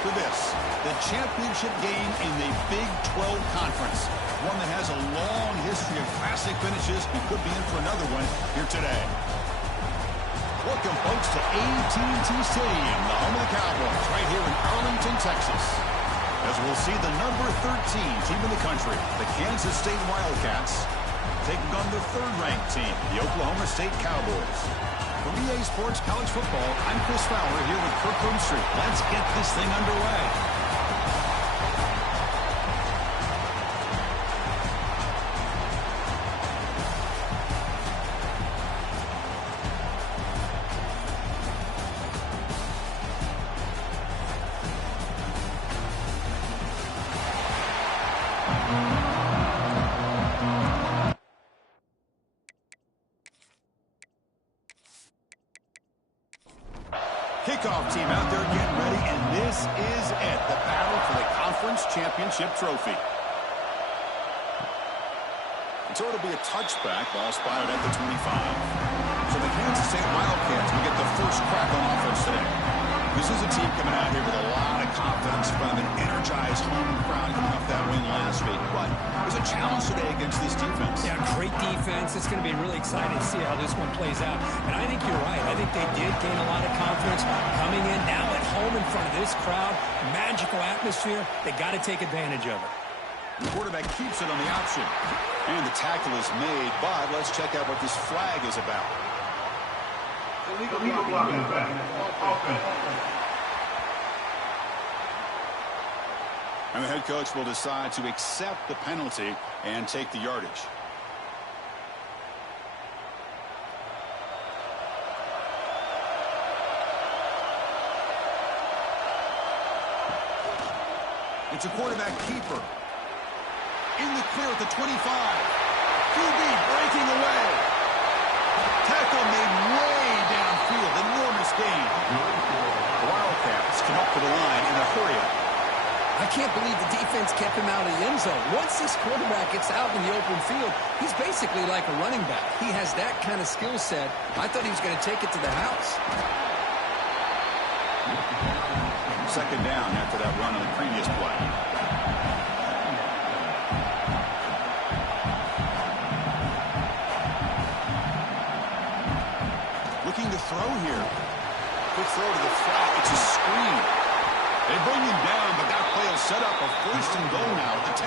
for this, the championship game in the Big 12 Conference. One that has a long history of classic finishes and could be in for another one here today. Welcome, folks, to AT&T Stadium, the home of the Cowboys, right here in Arlington, Texas. As we'll see the number 13 team in the country, the Kansas State Wildcats, taking on the third-ranked team, the Oklahoma State Cowboys. From EA Sports College Football, I'm Chris Fowler here with Kirk Broomstreet. Let's get this thing underway. Kickoff team out there getting ready, and this is it, the battle for the conference championship trophy. And so it'll be a touchback, ball spotted at the 25. So the Kansas State Wildcats will get the first crack on offense today. This is a team coming out here with a lot of confidence from an energized home crowd coming off that win last week. But there's a challenge today against this defense. Yeah, great defense. It's going to be really exciting to see how this one plays out. And I think you're right. I think they did gain a lot of confidence coming in now at home in front of this crowd. Magical atmosphere. They got to take advantage of it. The quarterback keeps it on the option. And the tackle is made, but let's check out what this flag is about. Illegal blocking back. Offense. And the head coach will decide to accept the penalty and take the yardage. It's a quarterback keeper. In the clear at the 25. QB breaking away. Tackle made way downfield. Enormous gain. The Wildcats come up to the line in a hurry-up. I can't believe the defense kept him out of the end zone. Once this quarterback gets out in the open field, he's basically like a running back. He has that kind of skill set. I thought he was going to take it to the house. Second down after that run on the previous play. Looking to throw here. Quick throw to the flat. It's a screen. They bring him down, but that play will set up a first and goal now at the 10.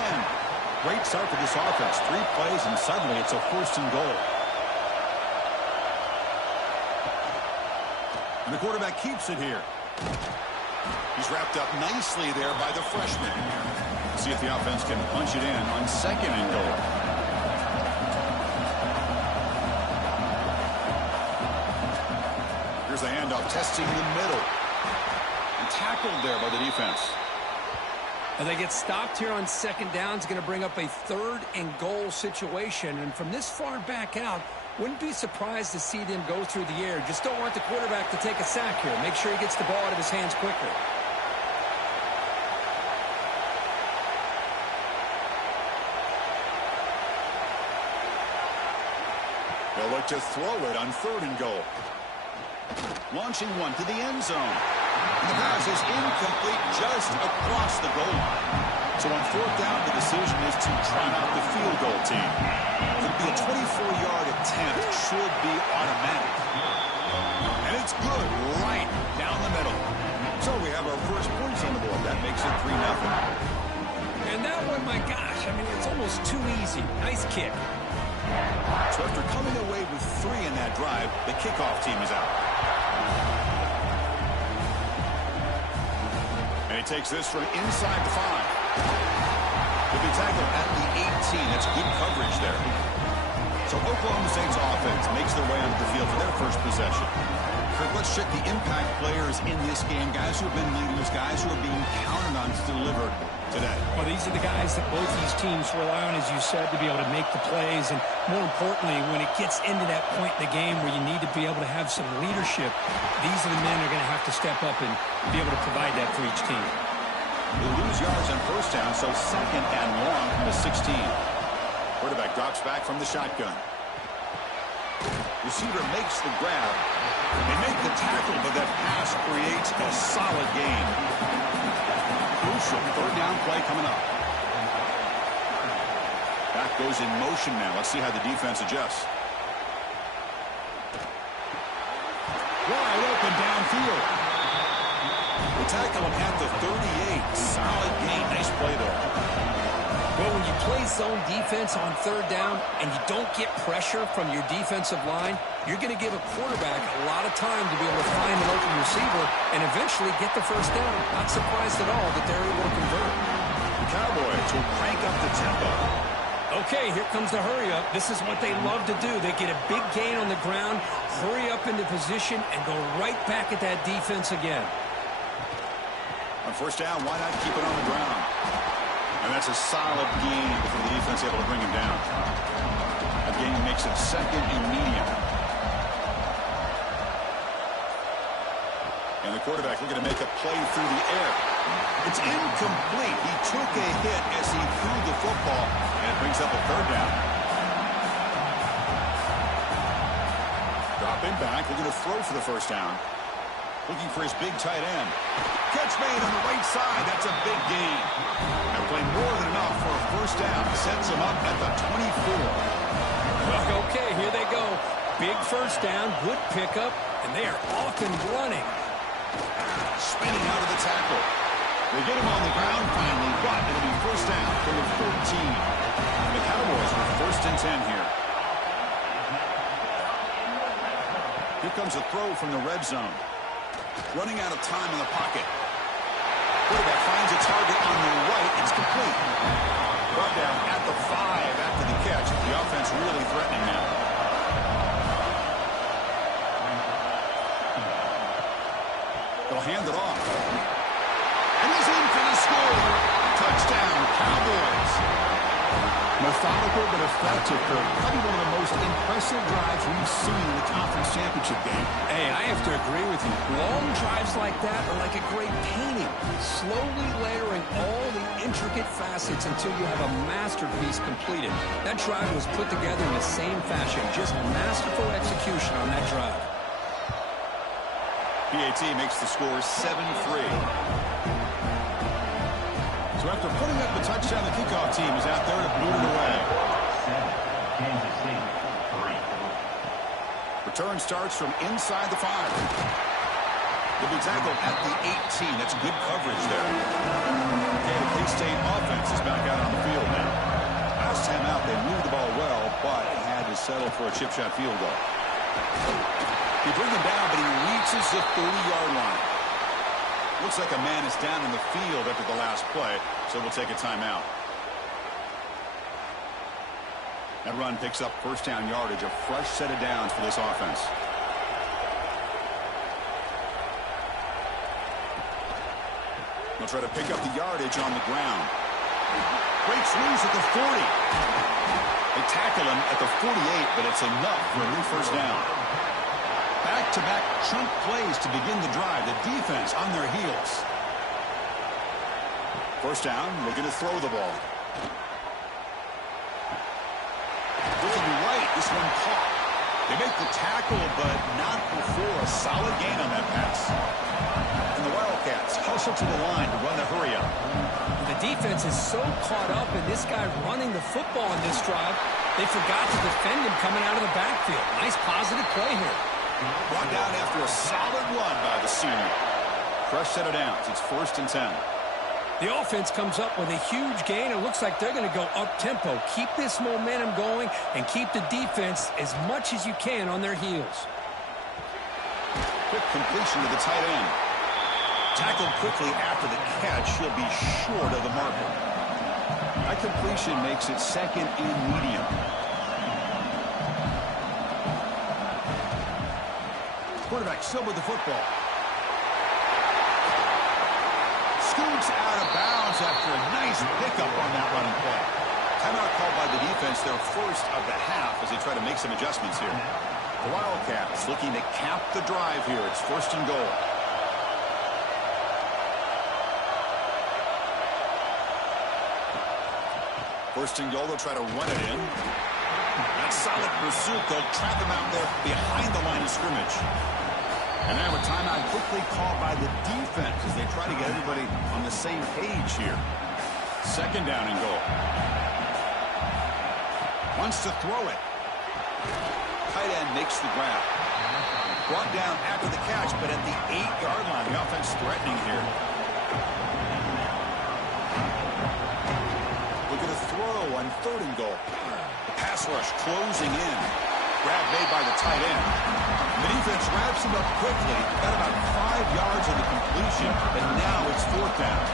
Great start for this offense. 3 plays, and suddenly it's a first and goal. And the quarterback keeps it here. He's wrapped up nicely there by the freshman. See if the offense can punch it in on second and goal. Here's the handoff, testing the middle. And tackled there by the defense. And they get stopped here on second down. It's going to bring up a third and goal situation. And from this far back out, wouldn't be surprised to see them go through the air. Just don't want the quarterback to take a sack here. Make sure he gets the ball out of his hands quickly. They'll look to throw it on third and goal. Launching one to the end zone. And the pass is incomplete just across the goal line. So on fourth down, the decision is to try out the field goal team. It'll be a 24-yard attempt. Should be automatic. And it's good right down the middle. So we have our first points on the board. That makes it 3-0. And that one, my gosh, I mean, it's almost too easy. Nice kick. So after coming away with 3 in that drive, the kickoff team is out. And he takes this from inside the 5. He'll be tackled at the 18. That's good coverage there. So Oklahoma State's offense makes their way onto the field for their first possession. Kirk, let's check the impact players in this game. Guys who have been leaders, guys who are being counted on to deliver today. Well, these are the guys that both these teams rely on, as you said, to be able to make the plays. And more importantly, when it gets into that point in the game where you need to be able to have some leadership, these are the men who are going to have to step up and be able to provide that for each team. They lose yards on first down, so second and long from the 16. Quarterback drops back from the shotgun. Receiver makes the grab. They make the tackle, but that pass creates a solid gain. crucial third down play coming up. Back goes in motion now. Let's see how the defense adjusts. Wide open downfield. We tackle him at the 38. Solid gain. Nice play there. Well, when you play zone defense on third down and you don't get pressure from your defensive line, you're going to give a quarterback a lot of time to be able to find an open receiver and eventually get the first down. Not surprised at all that they're able to convert. The Cowboys will crank up the tempo. Okay, here comes the hurry up. This is what they love to do. They get a big gain on the ground, hurry up into position, and go right back at that defense again. On first down, why not keep it on the ground? And that's a solid gain for the defense able to bring him down. That gain makes it second and medium. And the quarterback looking to make a play through the air. It's incomplete. He took a hit as he threw the football, and it brings up a third down. Dropping back, looking to throw for the first down. Looking for his big tight end. Catch made on the right side. That's a big gain. And playing more than enough for a first down. Sets him up at the 24. Okay, here they go. Big first down, good pickup, and they are off and running. Spinning out of the tackle. They get him on the ground finally, but it'll be first down from the 14. The Cowboys with first and 10 here. Here comes a throw from the red zone. Running out of time in the pocket. Quarterback finds a target on the right. It's complete. Brought down at the 5 after the catch. The offense really threatening now. They'll hand it off. And he's in for the score. Touchdown, Cowboys. Methodical but effective, Kirk. Probably one of the most impressive drives we've seen in the conference championship game. Hey, I have to agree with you. Long drives like that are like a great painting. Slowly layering all the intricate facets until you have a masterpiece completed. That drive was put together in the same fashion. Just masterful execution on that drive. PAT makes the score 7-3. So after putting up the touchdown, the kickoff team is out there to boot it away. Kansas City, 3. Return starts from inside the 5. They'll be tackled at the 18. That's good coverage there. Okay, the K-State offense is back out on the field now. Last time out, they moved the ball well, but had to settle for a chip shot field goal. They bring him down, but he reaches the 30-yard line. Looks like a man is down in the field after the last play, so we'll take a timeout. That run picks up first down yardage, a fresh set of downs for this offense. They'll try to pick up the yardage on the ground. Breaks loose at the 40. They tackle him at the 48, but it's enough for a new first down. Back-to-back chunk plays to begin the drive. The defense on their heels. First down, looking to throw the ball. Looking right, this one caught. They make the tackle, but not before a solid gain on that pass. And the Wildcats hustle to the line to run the hurry-up. The defense is so caught up in this guy running the football on this drive, they forgot to defend him coming out of the backfield. Nice positive play here. Brought down after a solid run by the senior. Fresh set of downs. It's first and 10. The offense comes up with a huge gain. It looks like they're going to go up-tempo. Keep this momentum going and keep the defense as much as you can on their heels. Quick completion to the tight end. Tackled quickly after the catch. He'll be short of the marker. That completion makes it second and medium. Quarterback still with the football. Scoots out of bounds after a nice pickup on that running play. Timeout called by the defense, their first of the half as they try to make some adjustments here. The Wildcats looking to cap the drive here. It's first and goal. First and goal, they'll try to run it in. That's solid pursuit. They'll trap him out there behind the line of scrimmage. And now a timeout quickly called by the defense as they they try to get everybody on the same page here. Second down and goal. Wants to throw it. Tight end makes the grab. Brought down after the catch, but at the 8-yard line. The offense threatening here. Looking to throw on third and goal. The pass rush closing in. Grab made by the tight end. The defense wraps him up quickly. Got about 5 yards on the completion, but now it's fourth down.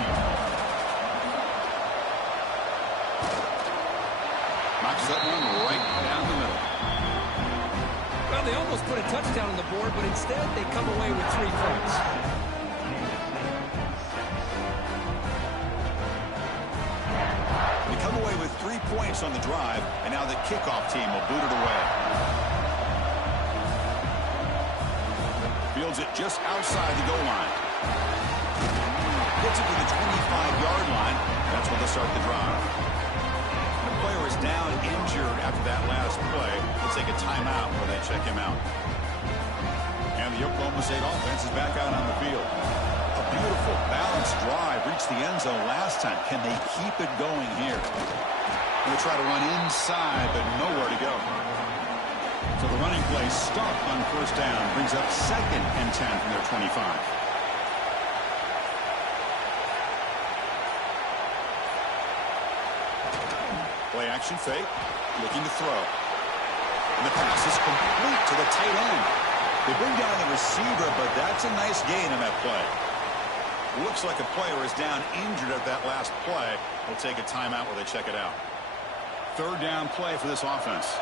Knocks that one right down the middle. Well, they almost put a touchdown on the board, but instead they come away with 3 points. They come away with 3 points on the drive, and now the kickoff team will boot it away. Fields it just outside the goal line. Gets it to the 25-yard line. That's where they'll start the drive. The player is down injured after that last play. They'll take a timeout where they check him out. And the Oklahoma State offense is back out on the field. A beautiful, balanced drive. Reached the end zone last time. Can they keep it going here? They'll try to run inside, but nowhere to go. So the running play stopped on first down. Brings up 2nd and 10 from their 25. Play action fake. Looking to throw. And the pass is complete to the tight end. They bring down the receiver, but that's a nice gain on that play. Looks like a player is down injured at that last play. We'll take a timeout while they check it out. Third down play for this offense.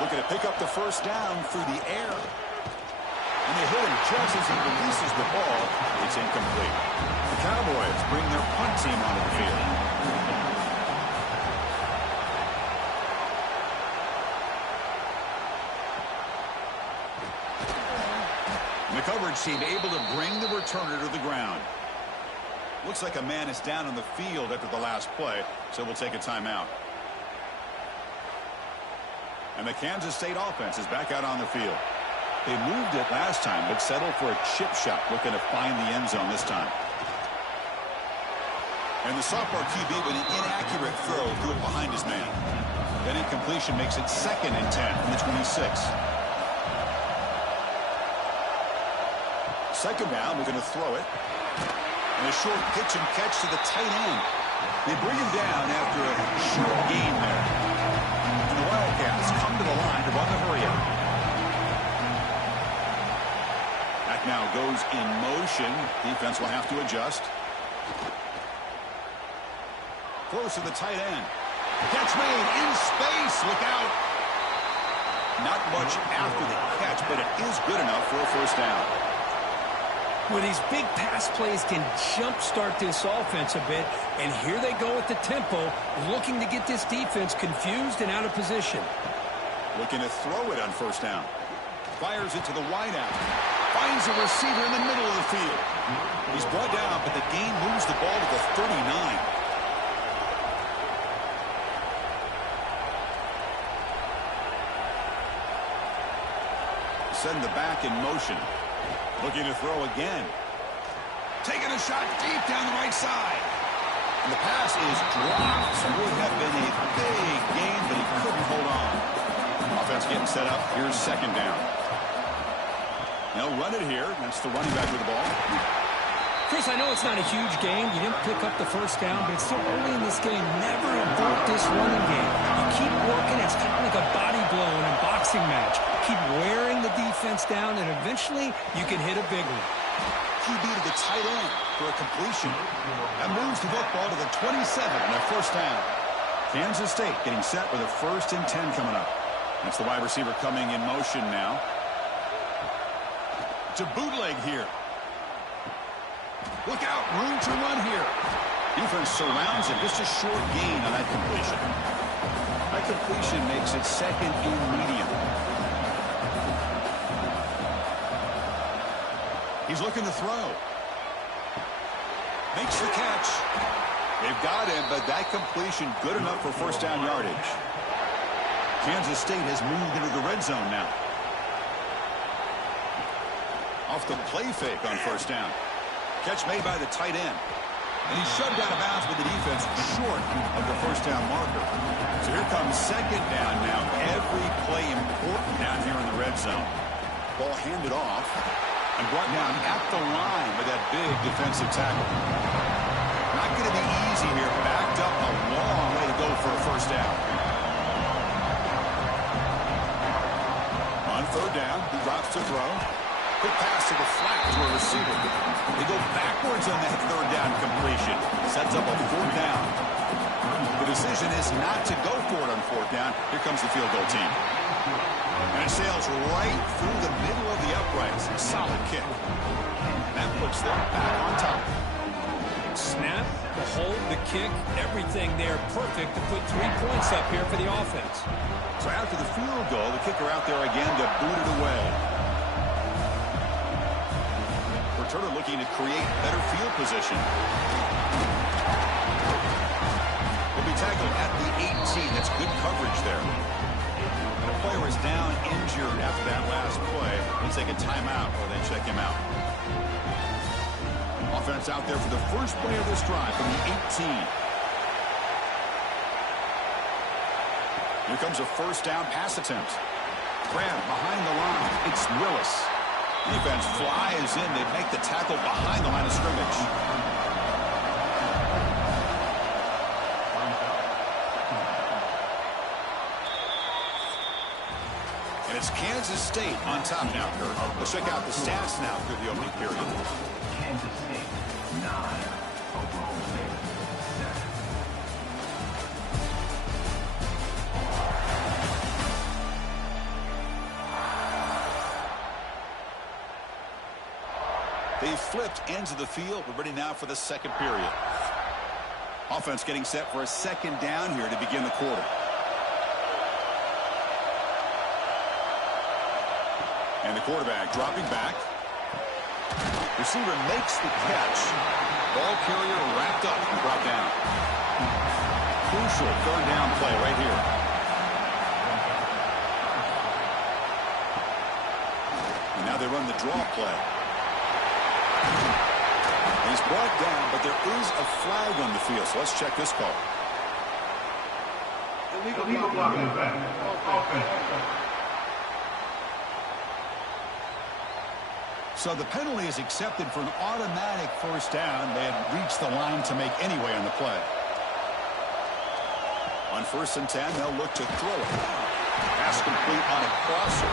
Looking to pick up the first down through the air. And they hit him just as he releases the ball. It's incomplete. The Cowboys bring their punt team onto the field. And the coverage team able to bring the returner to the ground. Looks like a man is down on the field after the last play, so we'll take a timeout. And the Kansas State offense is back out on the field. They moved it last time, but settled for a chip shot, looking to find the end zone this time. And the sophomore QB with an inaccurate throw threw it behind his man. That incompletion makes it 2nd and 10 from the 26. Second down, we're going to throw it. And a short pitch and catch to the tight end. They bring him down after a short gain there. And the Wildcats come to the line to run the hurry-up. Back now goes in motion. Defense will have to adjust. Close to the tight end. Catch made in space. Look out. Not much after the catch, but it is good enough for a first down. Well, these big pass plays can jumpstart this offense a bit, and here they go at the tempo, looking to get this defense confused and out of position. Looking to throw it on first down. Fires it to the wideout. Finds a receiver in the middle of the field. He's brought down, but the gain moves the ball to the 39. Send the back in motion. Looking to throw again. Taking a shot deep down the right side. And the pass is dropped. Would have been a big gain, but he couldn't hold on. Offense getting set up. Here's second down. They'll run it here. That's the running back with the ball. Chris, I know it's not a huge game. You didn't pick up the first down, but it's still early in this game. Never abort this running game. You keep working. It's kind of like a body blow in a boxing match. Keep wearing the defense down, and eventually you can hit a big one. QB to the tight end for a completion. That moves the football to the 27 and a first down. Kansas State getting set with a 1st and 10 coming up. That's the wide receiver coming in motion now. It's a bootleg here. Look out, room to run here. Defense surrounds him. Just a short gain on that completion. That completion makes it 2nd and medium. He's looking to throw. Makes the catch. They've got him, but that completion good enough for first down yardage. Kansas State has moved into the red zone now. Off the play fake on first down. Catch made by the tight end. And he's shoved out of bounds with the defense short of the first down marker. So here comes second down now. Every play important down here in the red zone. Ball handed off and brought down at the line with that big defensive tackle. Not going to be easy here. Backed up a long way to go for a first down. On third down, he drops to throw. Quick pass to the flat to a receiver. They go backwards on that third down completion. Sets up a fourth down. The decision is not to go for it on fourth down. Here comes the field goal team. And it sails right through the middle of the uprights. A solid kick. That puts them back on top. Snap, the hold, the kick, everything there perfect to put 3 points up here for the offense. So after the field goal, the kicker out there again to boot it away. Returner looking to create better field position. Will be tackled at the 18. That's good coverage there. And a player is down injured after that last play. They'll take a timeout or they check him out. Offense out there for the first play of this drive from the 18. Here comes a first down pass attempt. Grab behind the line. It's Willis. Defense flies in. They make the tackle behind the line of scrimmage. And it's Kansas State on top now, Kurt. Let's check out the stats now through the opening period. Kansas State, 9. Oklahoma State, 7. They flipped ends of the field. We're ready now for the second period. Offense getting set for a second down here to begin the quarter. And the quarterback dropping back. Receiver makes the catch. Ball carrier wrapped up and brought down. Crucial third down play right here. And now they run the draw play. He's brought down, but there is a flag on the field, so let's check this call. Illegal blocking back. Offense. So the penalty is accepted for an automatic first down. They had reached the line to make anyway on the play. On 1st and 10, they'll look to throw it. Pass complete on a crosser.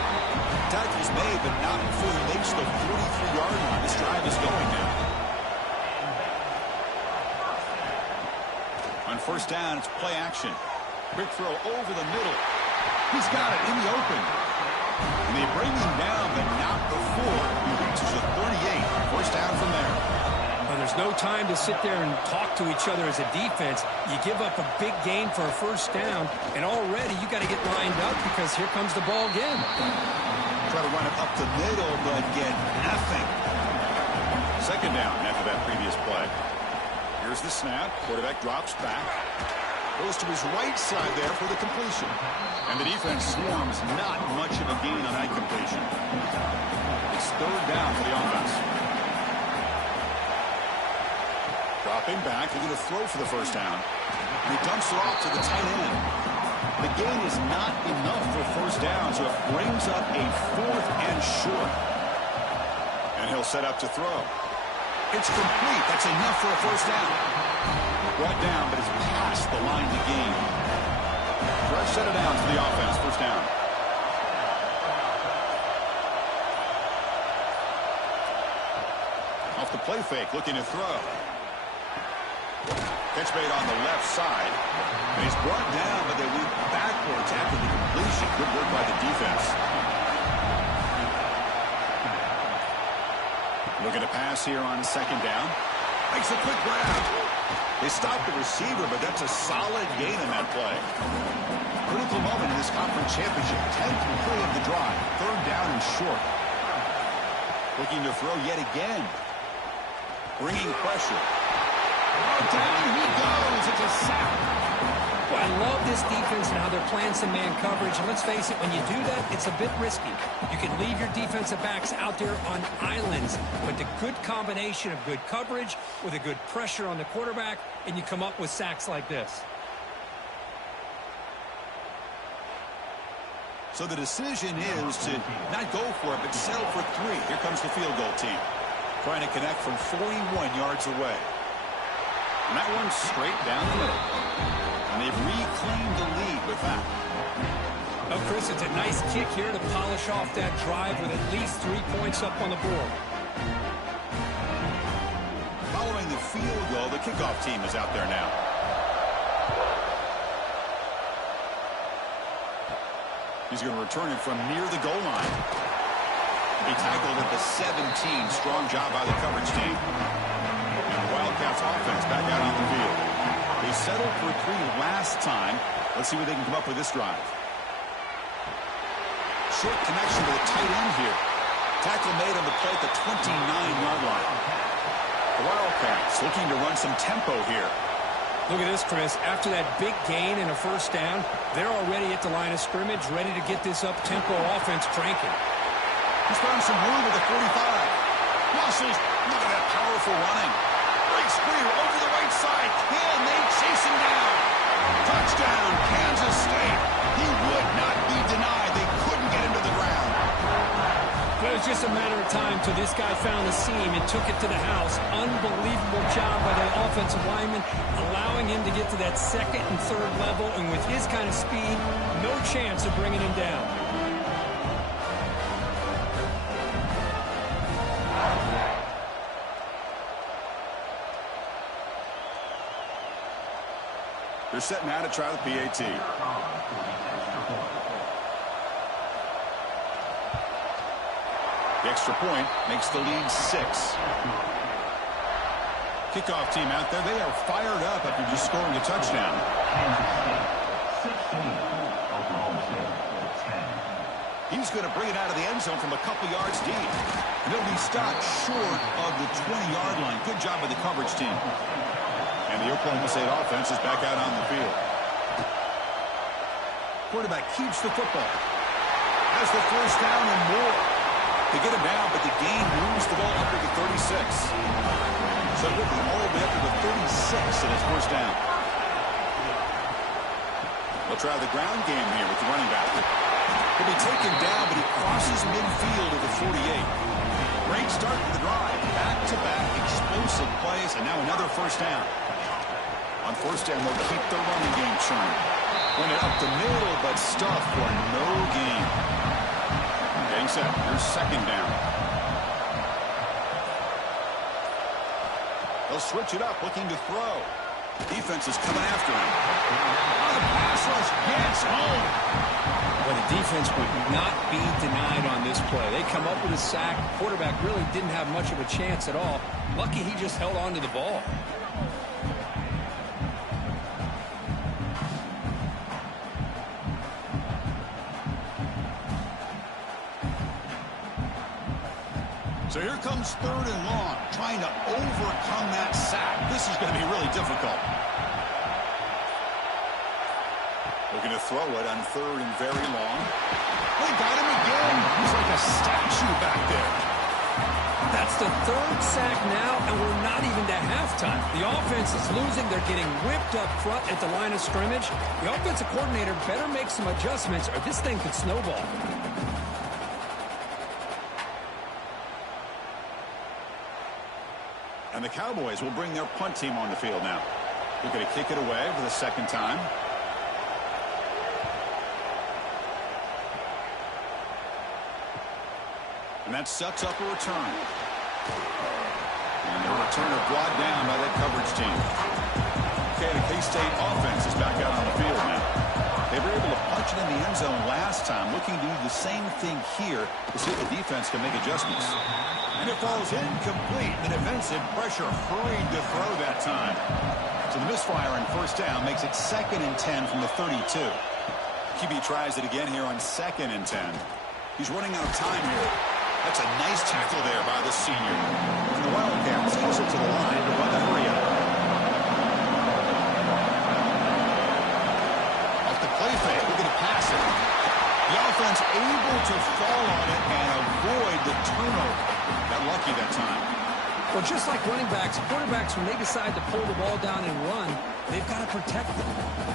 Tackle's made, but not before he makes the 43-yard line. This drive is going now. On 1st down, it's play action. Quick throw over the middle. He's got it in the open. And they bring him down, but not before he reaches the 38. First down from there. Well, there's no time to sit there and talk to each other as a defense. You give up a big gain for a first down, and already you got to get lined up because here comes the ball again. Try to run it up the middle, but get nothing. Second down after that previous play. Here's the snap. Quarterback drops back. Goes to his right side there for the completion. And the defense swarms. Not much of a gain on that completion. It's third down for the offense. Dropping back. They're going to throw for the first down. And he dumps it off to the tight end. The gain is not enough for first down, so it brings up a 4th and short. And he'll set up to throw. It's complete. That's enough for a first down. Brought down, but it's past the line to gain. Fresh set of downs for the offense. First down. Off the play fake, looking to throw. Catch made on the left side. And he's brought down, but they went backwards after the completion. Good work by the defense. Looking to pass here on second down. Makes a quick grab. They stop the receiver, but that's a solid gain in that play. Critical moment in this conference championship. 10th play of the drive. Third down and short. Looking to throw yet again. Bringing pressure. Oh, down he goes. It's a sack. Well, I love this defense and how they're playing some man coverage. And let's face it, when you do that, it's a bit risky. You can leave your defensive backs out there on islands, but the good combination of good coverage with a good pressure on the quarterback, and you come up with sacks like this. So the decision is to not go for it, but settle for 3. Here comes the field goal team. Trying to connect from 41 yards away. And that one's straight down the middle. And they've reclaimed the lead with that. Oh, Chris, it's a nice kick here to polish off that drive with at least 3 points up on the board. Following the field goal, the kickoff team is out there now. He's going to return it from near the goal line. He tackled at the 17. Strong job by the coverage team. And the Wildcats offense back out on the field. They settled for 3 last time. Let's see what they can come up with this drive. Short connection to the tight end here. Tackle made on the play at the 29-yard line. The Wildcats looking to run some tempo here. Look at this, Chris. After that big gain and a first down, they're already at the line of scrimmage, ready to get this up-tempo offense cranking. He's found some room with the 45. Muscles. Look at that powerful running. Great speed over the right side. Can they chase him down? Touchdown, Kansas State. He would not be denied. They couldn't get him to the ground. But it was just a matter of time till this guy found the seam and took it to the house. Unbelievable job by that offensive lineman, allowing him to get to that second and third level. And with his kind of speed, no chance of bringing him down. They're set now to try the PAT. The extra point makes the lead 6. Kickoff team out there. They are fired up after just scoring a touchdown. He's going to bring it out of the end zone from a couple yards deep. And he'll be stopped short of the 20-yard line. Good job by the coverage team. And the Oklahoma State offense is back out on the field. Quarterback keeps the football. Has the first down and more. They get him down, but the gain moves the ball up to the 36. So it will be all the way up to the 36 and it's first down. They'll try the ground game here with the running back. He'll be taken down, but he crosses midfield at the 48. Great start to the drive. Back-to-back explosive plays, and now another first down. On first down, they'll keep the running game churning. Run it up the middle, but stuff for no gain. Getting set. Here's second down. They'll switch it up, looking to throw. Defense is coming after him. On the pass rush, gets home. But the defense would not be denied on this play. They come up with a sack. The quarterback really didn't have much of a chance at all. Lucky he just held on to the ball. So here comes third and long, trying to overcome that sack. This is going to be really difficult. Looking to throw it on third and very long. They got him again. He's like a statue back there. That's the third sack now, and we're not even to halftime. The offense is losing. They're getting whipped up front at the line of scrimmage. The offensive coordinator better make some adjustments, or this thing could snowball. And the Cowboys will bring their punt team on the field now. They're going to kick it away for the second time. And that sets up a return. And the returner brought down by that coverage team. Okay, the K-State offense is back out on the field now. They were able to punch it in the end zone last time, looking to do the same thing here to see if the defense can make adjustments. And it falls incomplete. The defensive pressure hurried to throw that time. So the misfire on first down makes it 2nd and 10 from the 32. QB tries it again here on 2nd and 10. He's running out of time here. That's a nice tackle there by the senior. And the Wildcats hustle to the line to run the hurry up. play fake. Looking to pass it. The offense able to fall on it and avoid the turnover. Got lucky that time. Well, just like running backs, quarterbacks, when they decide to pull the ball down and run, they've got to protect it.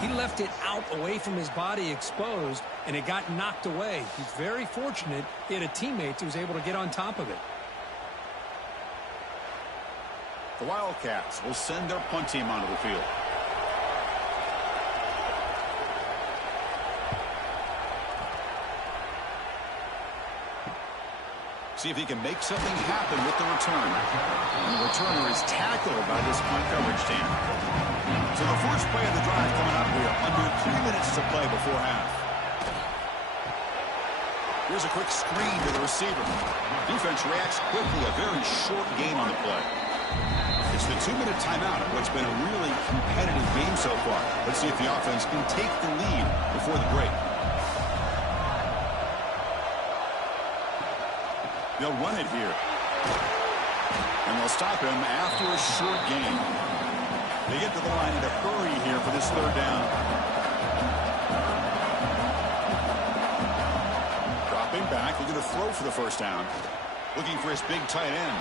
He left it out away from his body exposed, and it got knocked away. He's very fortunate he had a teammate who was able to get on top of it. The Wildcats will send their punt team onto the field. See if he can make something happen with the return. And the returner is tackled by this punt coverage team. So the first play of the drive coming up here. Under 3 minutes to play before half. Here's a quick screen to the receiver. Defense reacts quickly. A very short game on the play. It's the 2-minute timeout of what's been a really competitive game so far. Let's see if the offense can take the lead before the break. They'll run it here. And they'll stop him after a short game. They get to the line in a hurry here for this third down. Dropping back, looking to throw for the first down. Looking for his big tight end.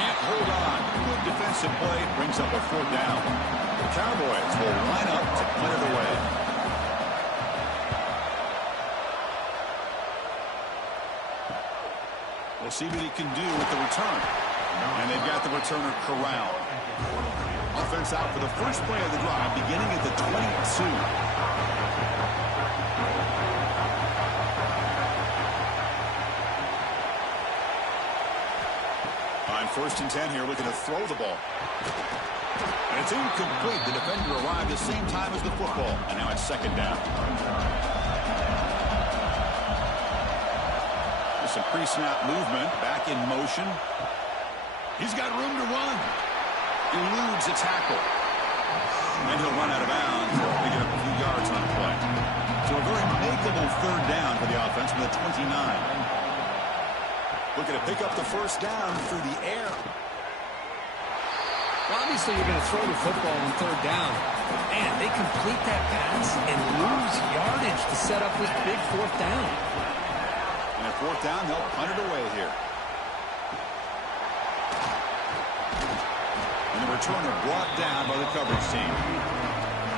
Can't hold on. Good defensive play. Brings up a fourth down. The Cowboys will line up to punt it away. We'll see what he can do with the return. And they've got the returner corralled. Offense out for the first play of the drive, beginning at the 22. On 1st and 10 here, looking to throw the ball. And it's incomplete. The defender arrived the same time as the football. And now it's 2nd down. Some pre-snap movement, back in motion. He's got room to run. Eludes a tackle. And he'll run out of bounds, picking up a few yards on the play. So a very makeable 3rd down for the offense from the 29. Looking to pick up the first down through the air. Well, obviously, you're going to throw the football on 3rd down. Man, they complete that pass and lose yardage to set up this big 4th down. And at 4th down, they'll punt it away here. And the returner brought down by the coverage team.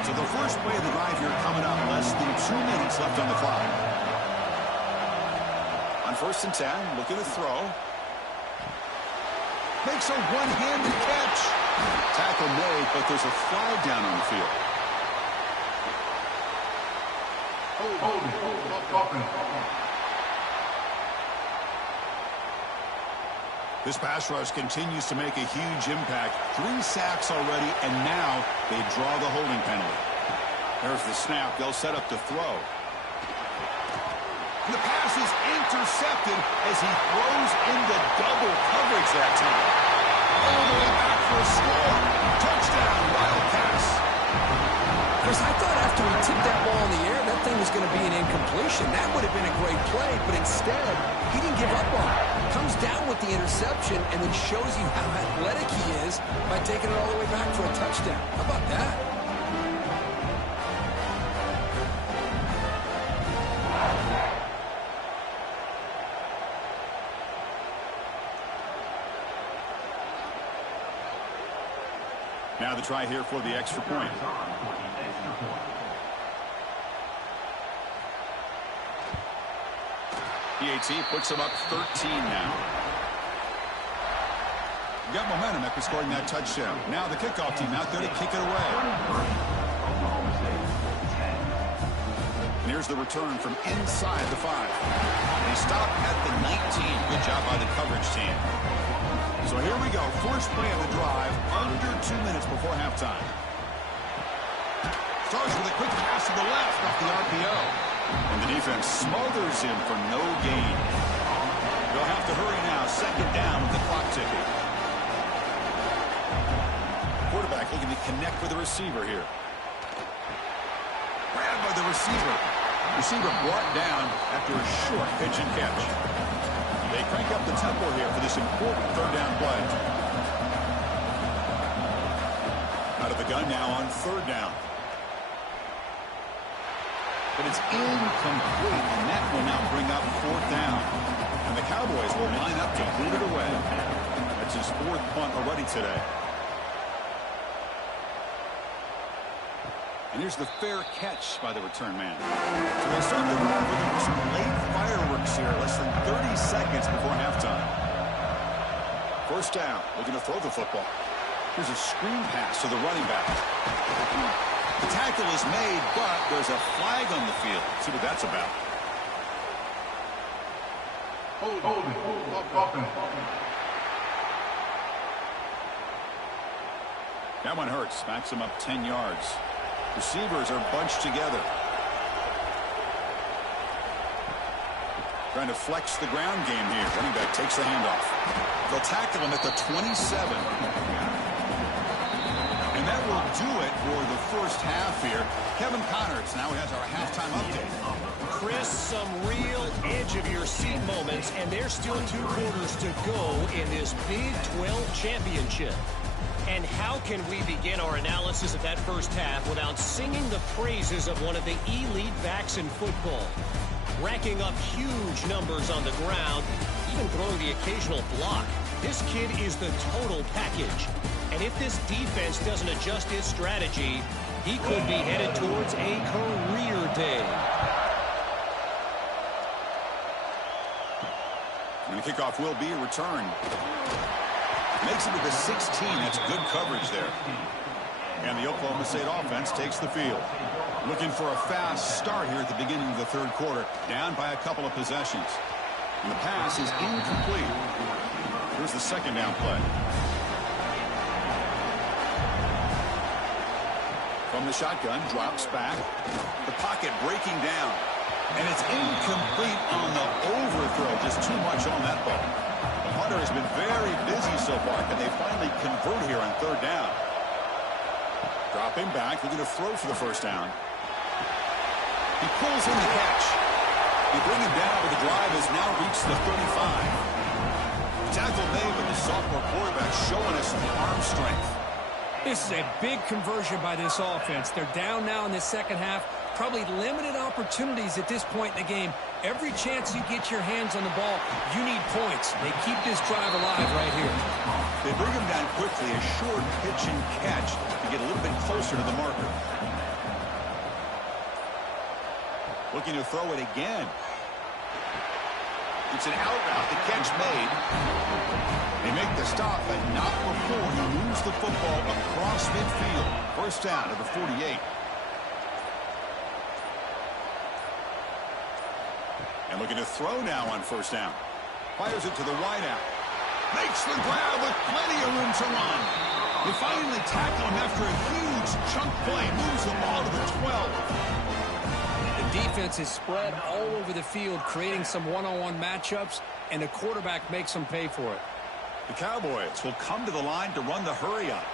So the first play of the drive here coming up, less than 2 minutes left on the clock. On 1st and 10, looking to throw. Makes a one-handed catch. Tackle made, but there's a flag down on the field. This pass rush continues to make a huge impact. 3 sacks already, and now they draw the holding penalty. There's the snap. They'll set up to throw. The pass is intercepted as he throws into double coverage that time. All the way back for a score. Touchdown, Wildcats. Chris, I thought after he tipped that ball in the air, that thing was going to be an incompletion. That would have been a great play, but instead, he didn't give up on it. Comes down with the interception and then shows you how athletic he is by taking it all the way back for a touchdown. How about that? Now the try here for the extra point. PAT puts him up 13 now. Got momentum after scoring that touchdown. Now the kickoff team out there to kick it away. And here's the return from inside the 5. They stop at the 19. Good job by the coverage team. So here we go. First play of the drive, under 2 minutes before halftime. Starts with a quick pass to the left off the RPO. And the defense smothers him for no gain. They'll have to hurry now. 2nd down with the clock ticking. Quarterback looking to connect with the receiver here. Grabbed by the receiver. Receiver brought down after a short pitch and catch. They crank up the tempo here for this important 3rd down play. Out of the gun now on 3rd down. but it's incomplete, and that will now bring up fourth down. And the Cowboys will line up to boot it away. That's his fourth punt already today. And here's the fair catch by the return man. So they start the drive with some late fireworks here, less than 30 seconds before halftime. First down, looking to throw the football. Here's a screen pass to the running back. The tackle is made, but there's a flag on the field. Let's see what that's about. That one hurts. Backs him up 10 yards. Receivers are bunched together. Trying to flex the ground game here. Running back takes the handoff. They'll tackle him at the 27. And that will do it for the first half here. Kevin Connors now has our halftime update. Chris, some real edge-of-your-seat moments, and there's still 2 quarters to go in this Big 12 championship. And how can we begin our analysis of that first half without singing the praises of one of the elite backs in football? Racking up huge numbers on the ground, even throwing the occasional block. This kid is the total package. And if this defense doesn't adjust its strategy, he could be headed towards a career day. And the kickoff will be a return. Makes it to the 16. That's good coverage there. And the Oklahoma State offense takes the field. Looking for a fast start here at the beginning of the third quarter. Down by a couple of possessions. And the pass is incomplete. Here's the second down play. From the shotgun, drops back. The pocket breaking down. And it's incomplete on the overthrow. Just too much on that ball. The punter has been very busy so far. Can they finally convert here on third down? Dropping back, looking to throw for the first down. He pulls in the catch. They bring him down, but the drive has now reached the 35. Tackle made, but the sophomore quarterback showing us some arm strength. This is a big conversion by this offense. They're down now in the second half. Probably limited opportunities at this point in the game. Every chance you get your hands on the ball, you need points. They keep this drive alive right here. They bring him down quickly, a short pitch and catch to get a little bit closer to the marker. Looking to throw it again. It's an out route. The catch made. They make the stop, but not before he moves the football across midfield. First down to the 48. And looking to throw now on first down. Fires it to the wideout. Makes the grab with plenty of room to run. They finally tackle him after a huge chunk play. Moves the ball to the 12. The defense is spread all over the field, creating some one-on-one matchups, and the quarterback makes them pay for it. The Cowboys will come to the line to run the hurry-up.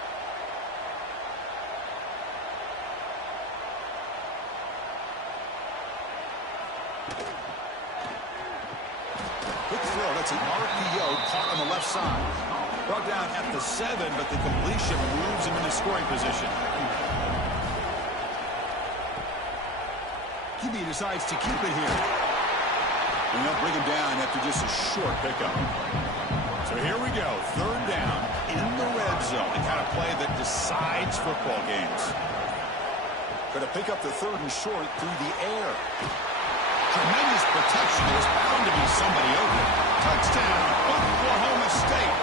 Quick throw. That's an RPO caught on the left side. Brought down at the 7, but the completion moves him into scoring position. QB decides to keep it here. And they'll bring him down after just a short pickup. So here we go. Third down in the red zone. The kind of play that decides football games. Going to pick up the third and short through the air. Tremendous protection. There's bound to be somebody open. Touchdown, Oklahoma State.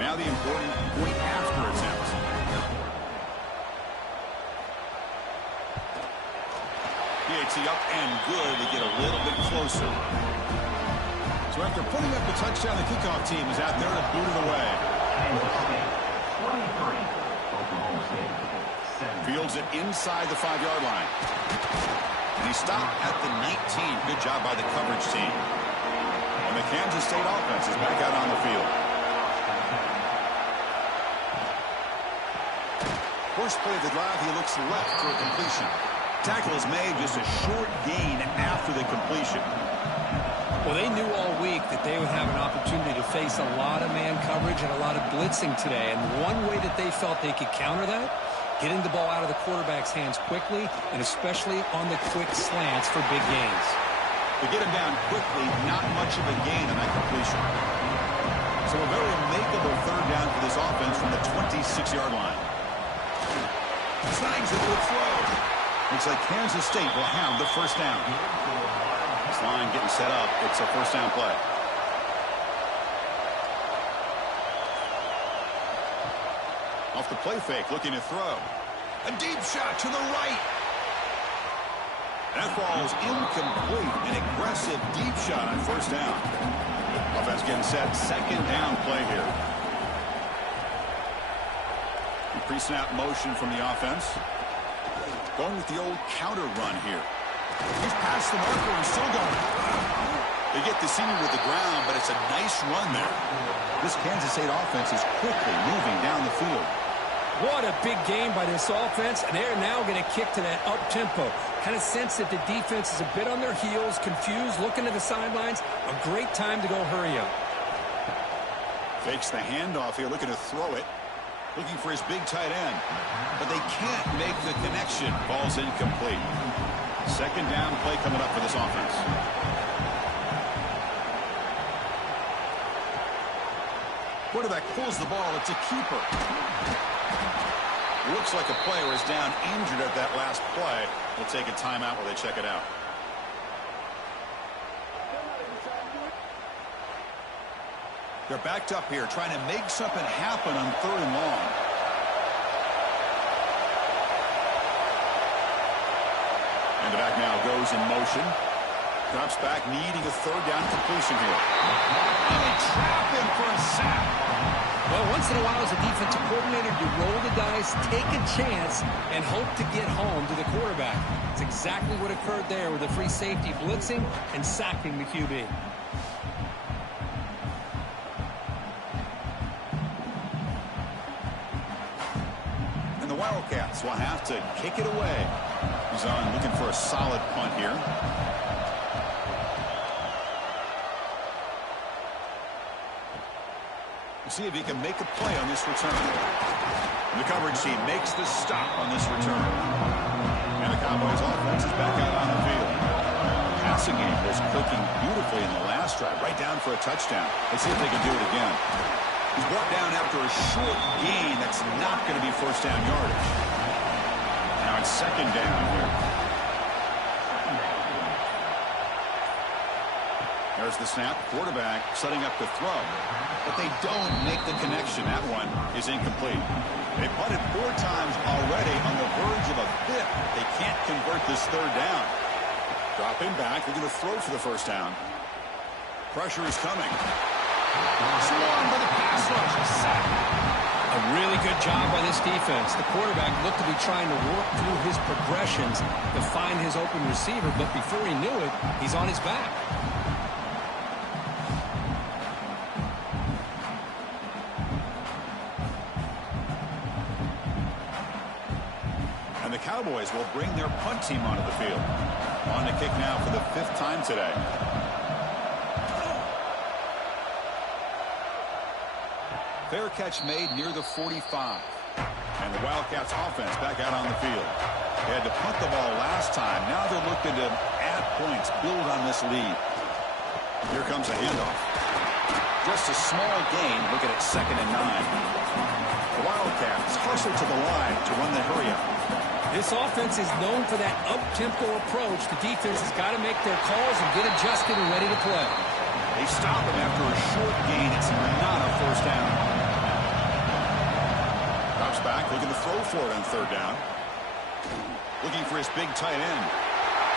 Now the important point after attempt. PAT up and good. They get a little bit closer. So after putting up the touchdown, the kickoff team is out there to boot it away. Fields it inside the 5-yard line. And he stopped at the 19. Good job by the coverage team. And the Kansas State offense is back out on the field. First play of the drive, he looks left for a completion. Tackle is made, just a short gain after the completion. Well, they knew all week that they would have an opportunity to face a lot of man coverage and a lot of blitzing today. And one way that they felt they could counter that, getting the ball out of the quarterback's hands quickly, and especially on the quick slants for big gains. To get him down quickly, not much of a gain on that completion. So a very makeable third down for this offense from the 26-yard line. Snags it with throw. Looks like Kansas State will have the first down. This line getting set up. It's a first down play. Off the play fake, looking to throw. A deep shot to the right. That falls incomplete. An aggressive deep shot on first down. Offense getting set. Second down play here. Pre-snap motion from the offense. Going with the old counter run here. He's past the marker and still going. They get the senior with the ground, but it's a nice run there. This Kansas State offense is quickly moving down the field. What a big game by this offense, and they're now going to kick to that up-tempo. Kind of sense that the defense is a bit on their heels, confused, looking to the sidelines. A great time to go hurry up. Fakes the handoff here, looking to throw it. Looking for his big tight end. But they can't make the connection. Ball's incomplete. Second down play coming up for this offense. Quarterback pulls the ball. It's a keeper. Looks like a player is down injured at that last play. We'll take a timeout while they check it out. They're backed up here, trying to make something happen on third and long. And the back now goes in motion. Drops back, needing a third down completion here. And they trap him for a sack. Well, once in a while as a defensive coordinator, you roll the dice, take a chance, and hope to get home to the quarterback. It's exactly what occurred there with the free safety blitzing and sacking the QB. And the Wildcats will have to kick it away. He's on looking for a solid punt here. See if he can make a play on this return. The coverage team makes the stop on this return. And the Cowboys offense is back out on the field. Passing game was clicking beautifully in the last drive, right down for a touchdown. Let's see if they can do it again. He's brought down after a short gain. That's not going to be first down yardage. Now it's second down here. There's the snap. Quarterback setting up the throw. But they don't make the connection. That one is incomplete. They punted 4 times already on the verge of a 5th. They can't convert this third down. Dropping back. They're going to throw for the first down. Pressure is coming. Swarmed by the pass rush. A sack. A really good job by this defense. The quarterback looked to be trying to work through his progressions to find his open receiver, but before he knew it, he's on his back. And the Cowboys will bring their punt team onto the field. On to kick now for the 5th time today. Fair catch made near the 45. And the Wildcats offense back out on the field. They had to punt the ball last time. Now they're looking to add points, build on this lead. Here comes a handoff. Just a small gain. Looking at 2nd and 9. The Wildcats hustle to the line to run the hurry up. This offense is known for that up-tempo approach. The defense has got to make their calls and get adjusted and ready to play. They stop him after a short gain. It's not a first down. Drops back, looking to throw for it on 3rd down. Looking for his big tight end.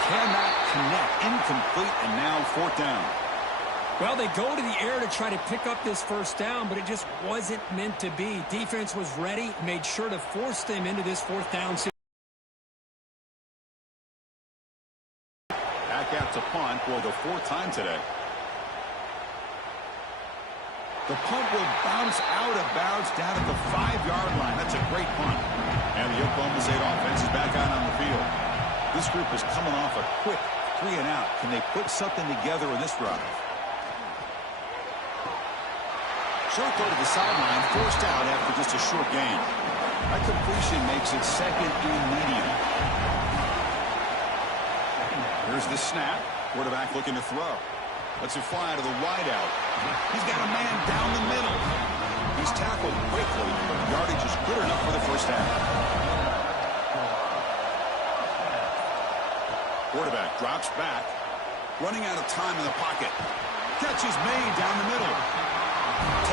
Cannot connect. Incomplete, and now 4th down. Well, they go to the air to try to pick up this first down, but it just wasn't meant to be. Defense was ready, made sure to force them into this 4th down situation. Back out to punt for the 4th time today. The punt will bounce out of bounds down at the 5-yard line. That's a great punt. And the Oklahoma State offense is back out on the field. This group is coming off a quick 3-and-out. Can they put something together in this drive? Short throw to the sideline, forced out after just a short gain. That completion makes it second and medium. Here's the snap. Quarterback looking to throw. Lets it fly to the wideout. He's got a man down the middle. He's tackled quickly, but the yardage is good enough for the first half. Quarterback drops back. Running out of time in the pocket. Catch is made down the middle.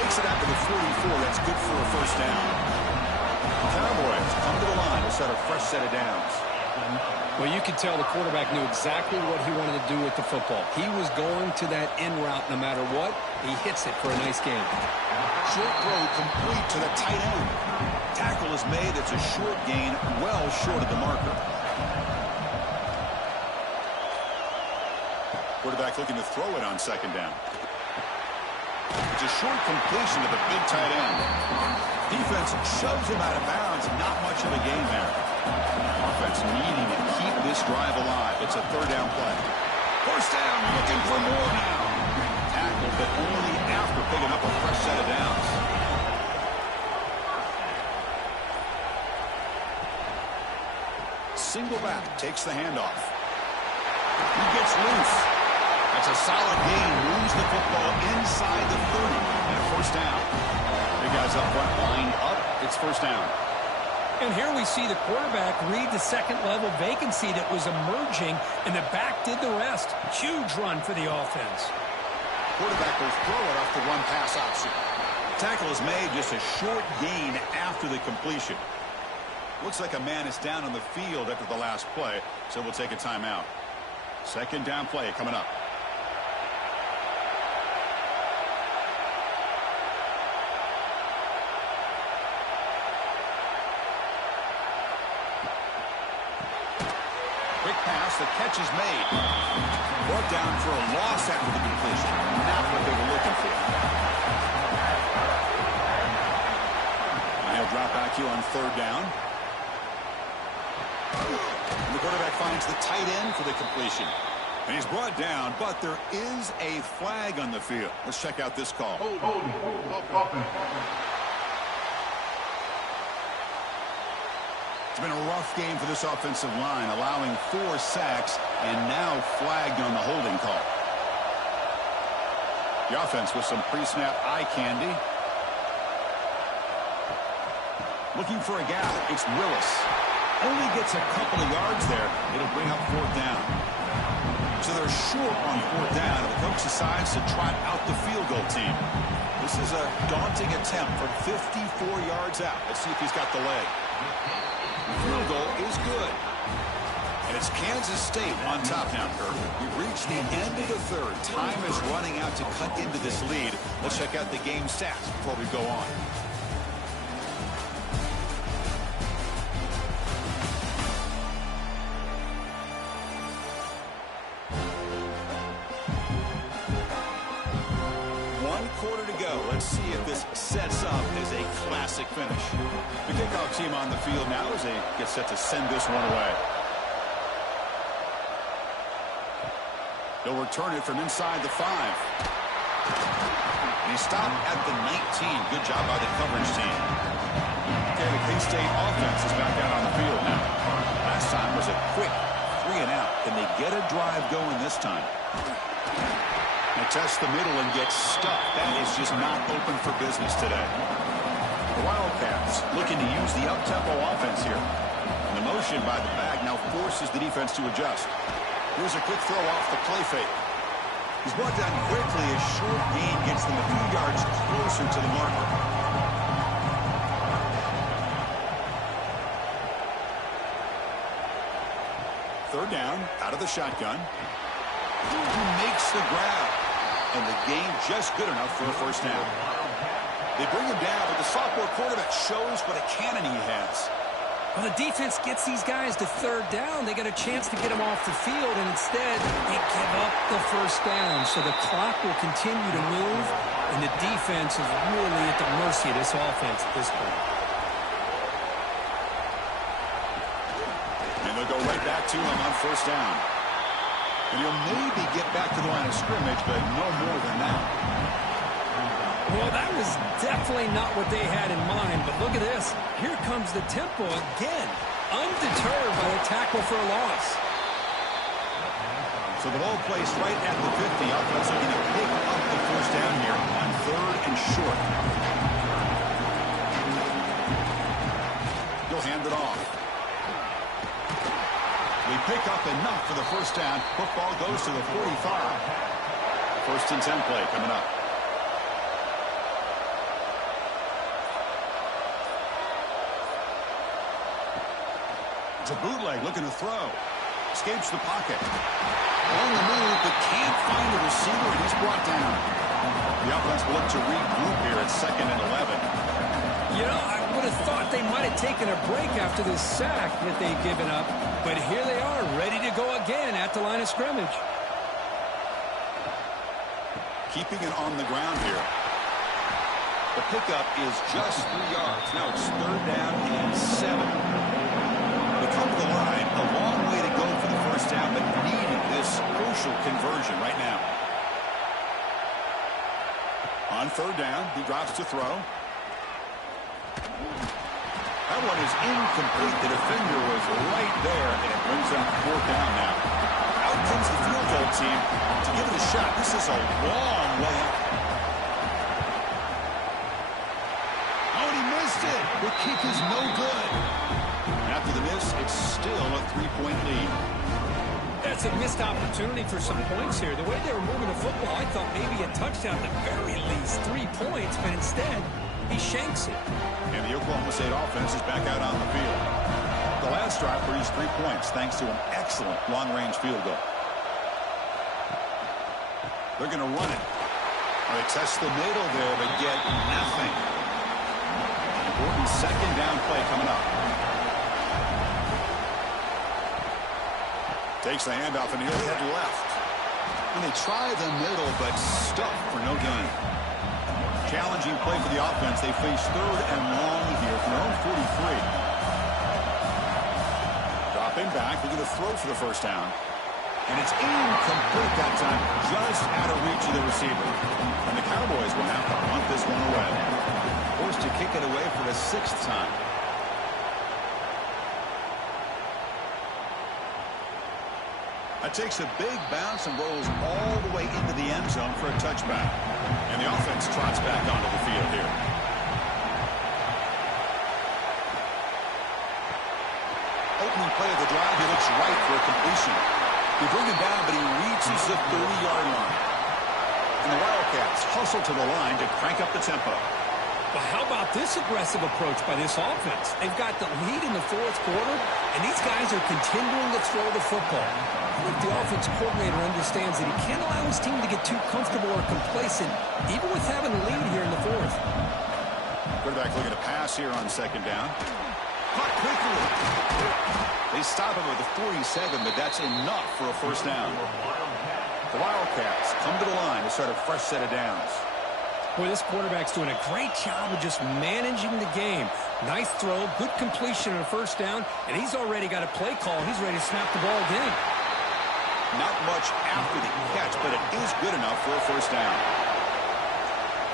Takes it out to the 44. That's good for a first down. Cowboys come to the line to set a fresh set of downs. Well, you could tell the quarterback knew exactly what he wanted to do with the football. He was going to that in route no matter what. He hits it for a nice gain. Short throw complete to the tight end. Tackle is made. It's a short gain, well short of the marker. Quarterback looking to throw it on second down. It's a short completion to the big tight end. Defense shoves him out of bounds. Not much of a gain there. Offense needing to keep this drive alive. It's a third down play. First down, looking for more now. Tackled, but only after picking up a fresh set of downs. Single back takes the handoff. He gets loose. That's a solid gain. Moves the football inside the 30 and a first down. Big guys up front, lined up. It's first down. And here we see the quarterback read the second-level vacancy that was emerging, and the back did the rest. Huge run for the offense. Quarterback will throw it off the one-pass option. Tackle is made, just a short gain after the completion. Looks like a man is down on the field after the last play, so we'll take a timeout. Second down play coming up. Quick pass, the catch is made. Brought down for a loss after the completion. Not what they were looking for. And he'll drop back here on third down. And the quarterback finds the tight end for the completion. And he's brought down, but there is a flag on the field. Let's check out this call. It's been a rough game for this offensive line, allowing 4 sacks and now flagged on the holding call. The offense with some pre-snap eye candy. Looking for a gap. It's Willis. Only gets a couple of yards there. It'll bring up fourth down. So they're short on fourth down, and the coach decides to trot out the field goal team. This is a daunting attempt from 54 yards out. Let's see if he's got the leg. Field goal is good. And it's Kansas State on top now, Kirk. We've reached the end of the third. Time is running out to cut into this lead. Let's check out the game stats before we go on. Quarter to go. Let's see if this sets up as a classic finish. The kickoff team on the field now as they get set to send this one away. They'll return it from inside the 5. And he stopped at the 19. Good job by the coverage team. Okay, the K-State offense is back out on the field now. Last time was a quick 3-and-out. Can they get a drive going this time? They test the middle and get stuck. That is just not open for business today. The Wildcats looking to use the up-tempo offense here. And the motion by the back now forces the defense to adjust. Here's a quick throw off the play fake. He's brought down quickly. A short gain gets them a few yards closer to the marker. Third down, out of the shotgun. Who makes the grab? And the gain just good enough for a first down. They bring him down, but the sophomore quarterback shows what a cannon he has. Well, the defense gets these guys to third down. They get a chance to get them off the field, and instead they give up the first down. So the clock will continue to move, and the defense is really at the mercy of this offense at this point. And the They'll go right back to him on first down. And he'll maybe get back to the line of scrimmage, but no more than that. Well, that was definitely not what they had in mind, but look at this. Here comes the tempo again, undeterred by the tackle for a loss. So the ball placed right at the 50. Offense looking to pick up the first down here on 3rd and short. He'll hand it off. They pick up enough for the first down. Football goes to the 45. 1st and 10 play coming up. It's a bootleg looking to throw. Escapes the pocket. On the move, but can't find the receiver, and he's brought down. The offense will look to regroup here at 2nd and 11. You know, I would have thought they might have taken a break after this sack that they've given up, but here they are, ready to go again at the line of scrimmage. Keeping it on the ground here. The pickup is just 3 yards. Now it's 3rd down and 7. They come to the line, a long way to go for the first down, but needing this crucial conversion right now. On 3rd down, he drops to throw. That one is incomplete. The defender was right there, and it brings up 4th down now. Out comes the field goal team to give it a shot. This is a long way out. Oh, and he missed it. The kick is no good. After the miss, it's still a 3-point lead. That's a missed opportunity for some points here. The way they were moving the football, I thought maybe a touchdown at the very least, 3 points, but instead, he shanks it. And the Oklahoma State offense is back out on the field. The last drive produced 3 points thanks to an excellent long-range field goal. They're going to run it. They test the middle there, but get nothing. Important 2nd down play coming up. Takes the handoff, and he'll head left. And they try the middle, but stuck for no gain. Challenging play for the offense. They face 3rd and long here from their own 43. Dropping back. They're going to throw for the first down. And it's incomplete that time, just out of reach of the receiver. And the Cowboys will have to punt this one away. Forced to kick it away for the 6th time. That takes a big bounce and rolls all the way into the end zone for a touchback. And the offense trots back onto the field here. Opening play of the drive, he looks right for a completion. They bring him down, but he reaches the 30-yard line. And the Wildcats hustle to the line to crank up the tempo. But how about this aggressive approach by this offense? They've got the lead in the 4th quarter, and these guys are continuing to throw the football. I think the offense coordinator understands that he can't allow his team to get too comfortable or complacent, even with having the lead here in the 4th. Quarterback looking to pass here on 2nd down. Caught quickly. They stop him at the 47, but that's enough for a first down. The Wildcats come to the line to start a fresh set of downs. Boy, this quarterback's doing a great job of just managing the game. Nice throw, good completion on a first down, and he's already got a play call. He's ready to snap the ball again. Not much after the catch, but it is good enough for a first down.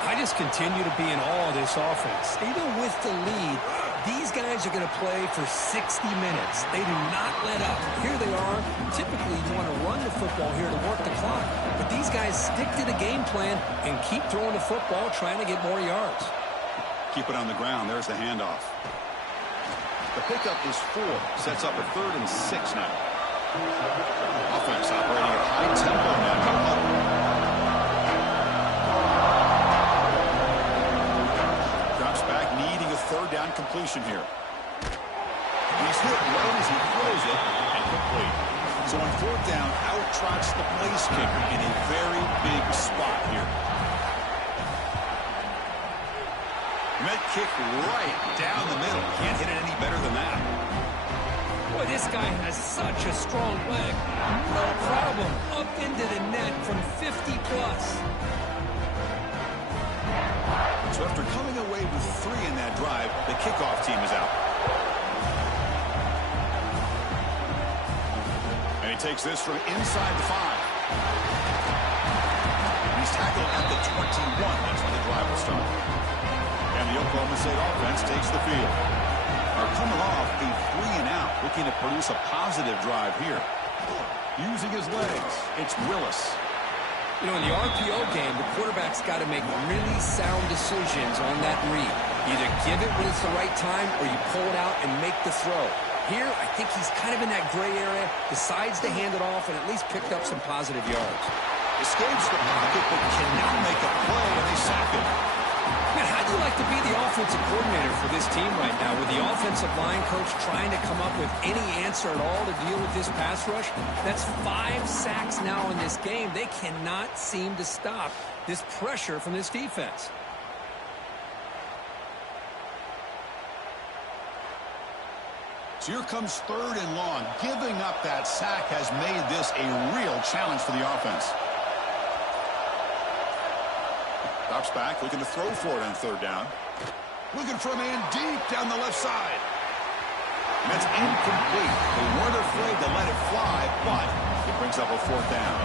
I just continue to be in awe of this offense. Even with the lead, these guys are going to play for 60 minutes. They do not let up. Here they are. Typically, you want to run the football here to work the clock. But these guys stick to the game plan and keep throwing the football, trying to get more yards. Keep it on the ground. There's the handoff. The pickup is 4. Sets up a 3rd and 6 now. Offense operating at high tempo now. No huddle. Drops back, needing a 3rd down completion here. He's hit right as he throws it and complete. So on 4th down, out trots the place kicker in a very big spot here. Met kick right down the middle. Can't hit it any better than that. Boy, this guy has such a strong leg. No problem. Up into the net from 50+. So after coming away with 3 in that drive, the kickoff team is out. takes this from inside the 5. He's tackled at the 21. That's when the drive will start. And the Oklahoma State offense takes the field. They're coming off a 3-and-out, looking to produce a positive drive here. Using his legs, it's Willis. You know, in the RPO game, the quarterback's got to make really sound decisions on that read. Either give it when it's the right time or you pull it out and make the throw. Here, I think he's kind of in that gray area, decides to hand it off and at least picked up some positive yards. Escapes the pocket but cannot make a play, and they sack him. Man, how do you like to be the offensive coordinator for this team right now with the offensive line coach trying to come up with any answer at all to deal with this pass rush? That's 5 sacks now in this game. They cannot seem to stop this pressure from this defense. So here comes 3rd and long. Giving up that sack has made this a real challenge for the offense. Drops back, looking to throw for it on 3rd down. Looking for a man deep down the left side. And that's incomplete. They weren't afraid to let it fly, but it brings up a 4th down.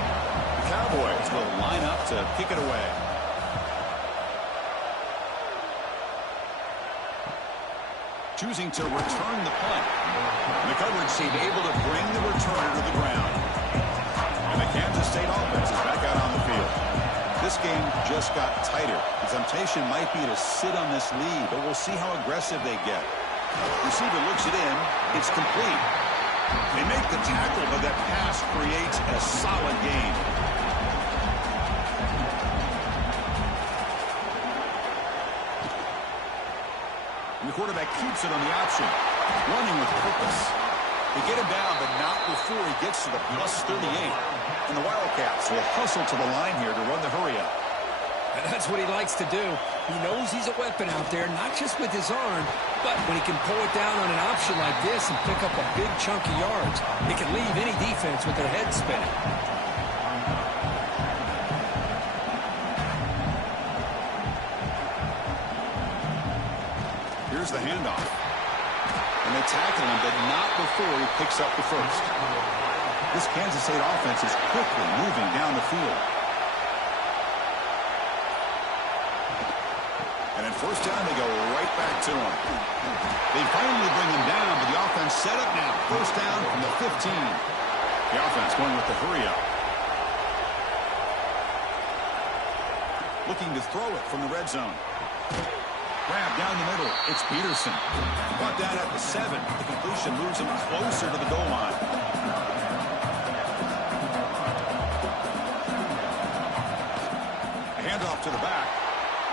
The Cowboys will line up to kick it away. Choosing to return the punt. And the coverage seemed able to bring the returner to the ground. And the Kansas State offense is back out on the field. This game just got tighter. The temptation might be to sit on this lead, but we'll see how aggressive they get. Receiver looks it in. It's complete. They make the tackle, but that pass creates a solid gain. And the quarterback keeps it on the option. Running with purpose. They get him down, but not before he gets to the plus 38. And the Wildcats will hustle to the line here to run the hurry-up. And that's what he likes to do. He knows he's a weapon out there, not just with his arm, but when he can pull it down on an option like this and pick up a big chunk of yards, it can leave any defense with their head spinning. Here's the handoff. And they tackle him, but not before he picks up the first. This Kansas State offense is quickly moving down the field. And in 1st down, they go right back to him. They finally bring him down, but the offense set up now. 1st down from the 15. The offense going with the hurry-up. Looking to throw it from the red zone. Grab down the middle. It's Peterson. Brought down at the 7. The completion moves him closer to the goal line. A handoff to the back.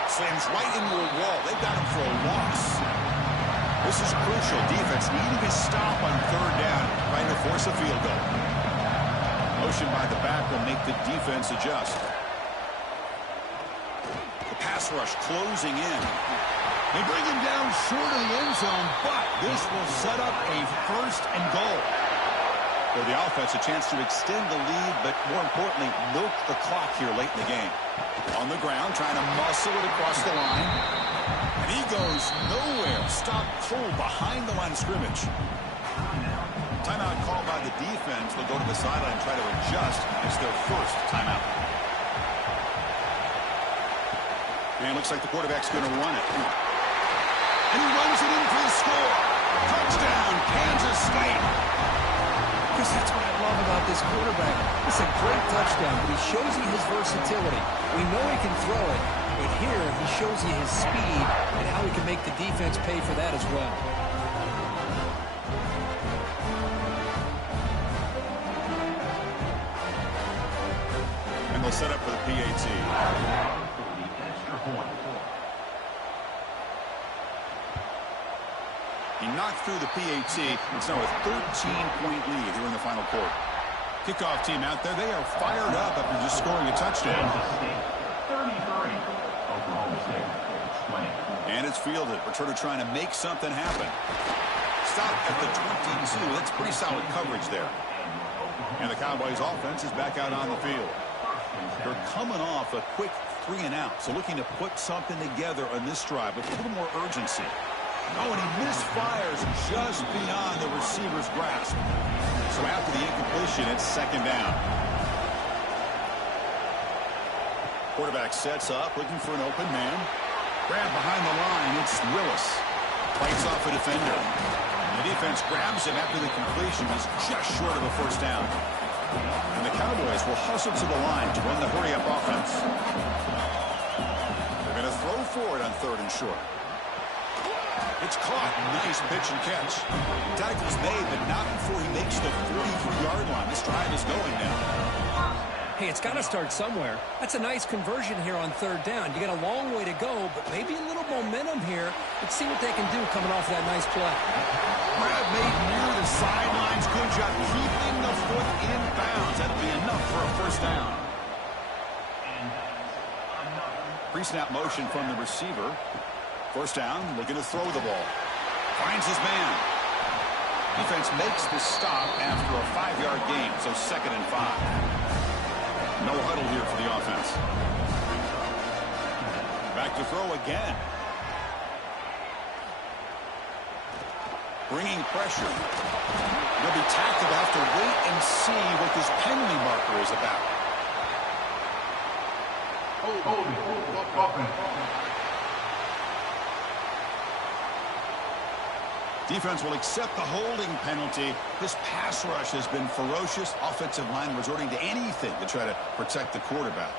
Slams right into a wall. They've got him for a loss. This is crucial. Defense needing a stop on 3rd down, trying to force a field goal. Motion by the back will make the defense adjust. The pass rush closing in. They bring him down short of the end zone, but this will set up a 1st and goal. For the offense, a chance to extend the lead, but more importantly, milk the clock here late in the game. On the ground, trying to muscle it across the line. And he goes nowhere. Stop cold behind the line of scrimmage. Timeout called by the defense. They'll go to the sideline and try to adjust. It's their 1st timeout. And it looks like the quarterback's going to run it. And he runs it in for the score. Touchdown, Kansas State. Because that's what I love about this quarterback. It's a great touchdown, but he shows you his versatility. We know he can throw it, but here he shows you his speed and how he can make the defense pay for that as well. And they'll set up for the PAT. He knocked through the PAT. It's now a 13-point lead here in the final quarter. Kickoff team out there. They are fired up after just scoring a touchdown. 33. Oklahoma State. 20. And it's fielded. Returner trying to make something happen. Stop at the 22. That's pretty solid coverage there. And the Cowboys offense is back out on the field. They're coming off a quick 3-and-out. So looking to put something together on this drive with a little more urgency. Oh, and he misfires just beyond the receiver's grasp. So after the incompletion, it's second down. Quarterback sets up, looking for an open man. Grab behind the line. It's Willis. Fights off a defender. The defense grabs him after the completion. He's just short of a first down. And the Cowboys will hustle to the line to run the hurry-up offense. They're going to throw for it on third and short. It's caught. Nice pitch and catch. Tackle's made, but not before he makes the 43-yard line. This drive is going now. Hey, it's got to start somewhere. That's a nice conversion here on third down. You got a long way to go, but maybe a little momentum here. Let's see what they can do coming off that nice play. Grab made near the sidelines. Good job keeping the foot in bounds. That'll be enough for a first down. Pre-snap motion from the receiver. First down, looking to throw the ball. Finds his man. Defense makes the stop after a 5-yard gain, so 2nd and 5. No huddle here for the offense. Back to throw again. Bringing pressure. He'll be tackled. They'll have to wait and see what this penalty marker is about. Defense will accept the holding penalty. This pass rush has been ferocious. Offensive line resorting to anything to try to protect the quarterback.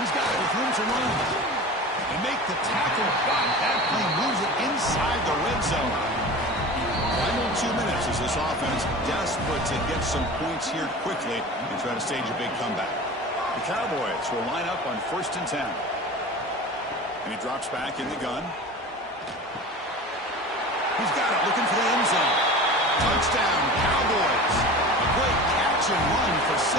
He's got it with room to run. And make the tackle. But that play moves it inside the red zone. Final 2 minutes as this offense desperate to get some points here quickly and try to stage a big comeback. The Cowboys will line up on 1st and 10. And he drops back in the gun. He's got it, looking for the end zone. Touchdown, Cowboys. A great catch and run for 6.